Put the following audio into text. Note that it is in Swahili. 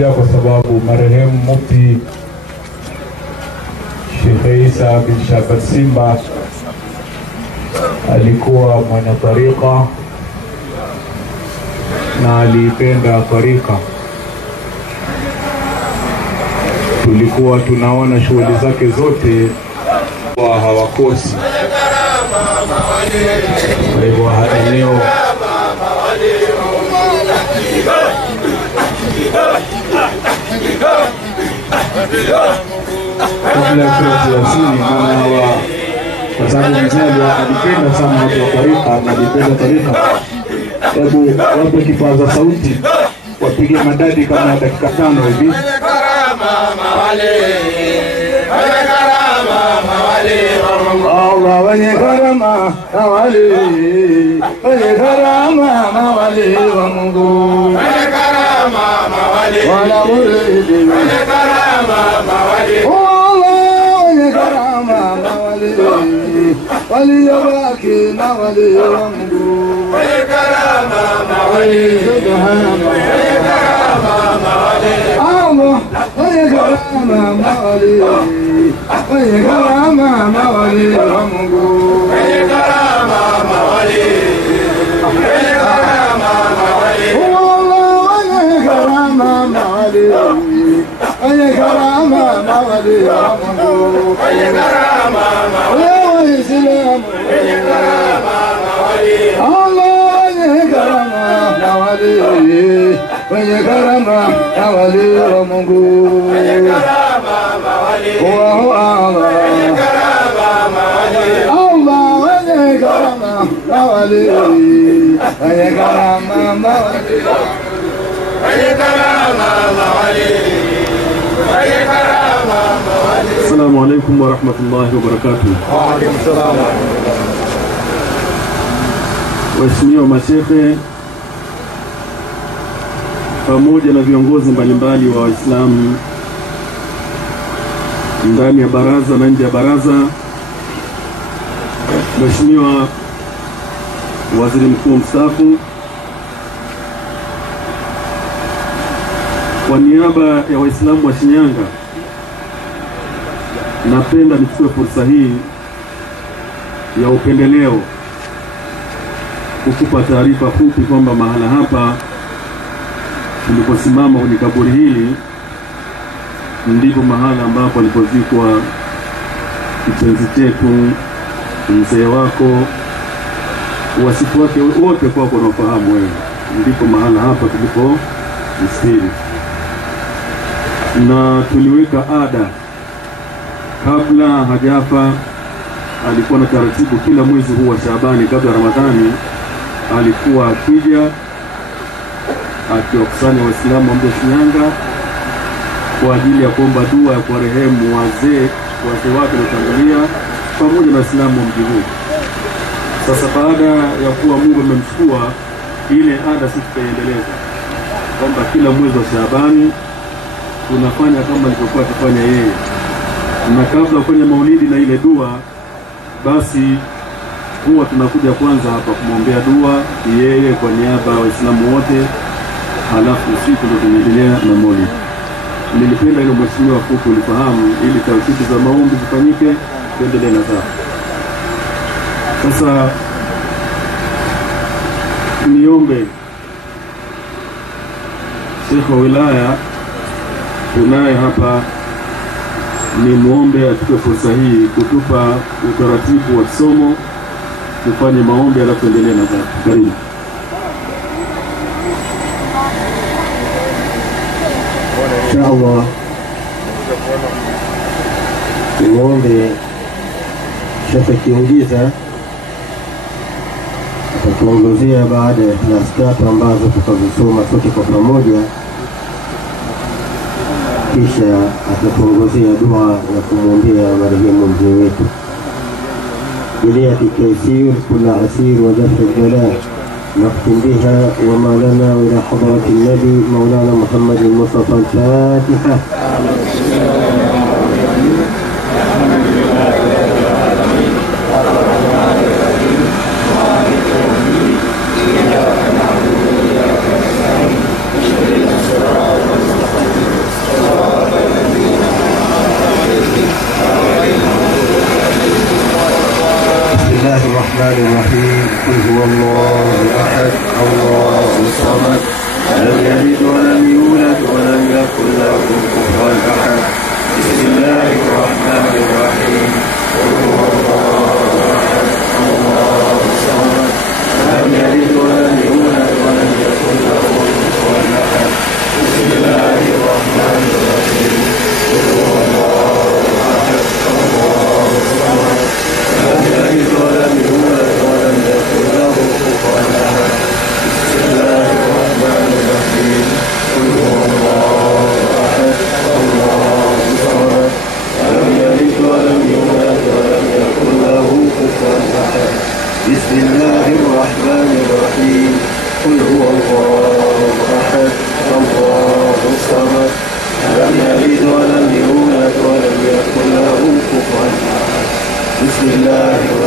tumekuja kwa sababu marehemu Mufti Sheikh Isa bin Shaban Simba alikuwa mwana tariqa na alipenda tariqa. Tulikuwa tunaona shughuli zake zote wa hawakosi. Kwa hivyo leo kabla ya kuwasili kwa sababu mzee alipenda sana watu wa tariqa na alipenda tariqa. Hebu wape kipaza sauti wapige madadi kama dakika 5 hivi. Allah wenye karama na wali, wenye karama na wali wa Mungu, wenye karama na wali, wala muridi, wenye karama na wali. Allah wenye karama na wali, wali yabaki na wali wa Mungu, wenye karama na wali, subhanallah, wenye karama na wali. Allah wenye karama na wali, wenye karama na wali wa Mungu, wenye karama na wali, wenye karama na wali. Allah wenye karama na wali, wenye karama na wali wa Mungu, wenye karama na wali, Islam, wenye karama na wali. Allah wenye karama na wali, wenye karama na wali wa Mungu, wenye karama na wali. Allah wenye karama na wali, Allah wenye karama na wali, wenye karama na wali, wenye karama na wali, wenye karama na wali. Assalamu alaykum wa rahmatullahi wa barakatuh. Wa alaykum assalam. Waheshimiwa mashehe pamoja na viongozi mbalimbali wa Waislamu ndani ya baraza na nje ya baraza, Mheshimiwa Waziri Mkuu mstaafu, kwa niaba ya Waislamu wa Shinyanga napenda nichukue fursa hii ya upendeleo kukupa taarifa fupi kwamba mahala hapa tuliposimama kwenye kaburi hili ndipo mahala ambapo alipozikwa kipenzi chetu, mzee wako, wasifu wake wote kwako unafahamu wewe. Ndipo mahala hapa tulipo mstiri, na tuliweka ada kabla hajafa. Alikuwa na taratibu kila mwezi huu wa Shaabani kabla Ramadhani alikuwa akija akiwakusanya Waislamu wa Shinyanga kwa ajili ya kuomba dua ya kuwarehemu wazee wake waliotangulia pamoja na Waislamu wa mji huu. Sasa baada ya kuwa Mungu amemchukua, ile ada sisi tutaendeleza kwamba kila mwezi wa Shaabani tunafanya kama alivyokuwa akifanya yeye, na kabla kwenye maulidi na ile dua basi huwa tunakuja kwanza hapa kumwombea dua yeye kwa niaba ya Waislamu wote, halafu usiku ndio tunaendelea na maulidi. Nilipenda ile mheshimiwa fuku ulifahamu ili taratibu za maombi zifanyike, tuendelee na sasa. Sasa niombe Sheikh wa wilaya tunaye hapa, ni muombe achukue fursa hii kutupa utaratibu wa somo, tufanye maombi alafu tuendelee na sasa. Karibu. Inshallah muombe Sheikh Kiingiza atatuongozea baada ya naskata ambazo tutazisoma sote kwa pamoja, kisha atatuongozea dua ya kumwombea marehemu mzee wetu. Jalia kitaisir kula asir wa jafr al-jalal نختم بها وما لنا إلى حضرة النبي مولانا محمد المصطفى. الفاتحة. بسم الله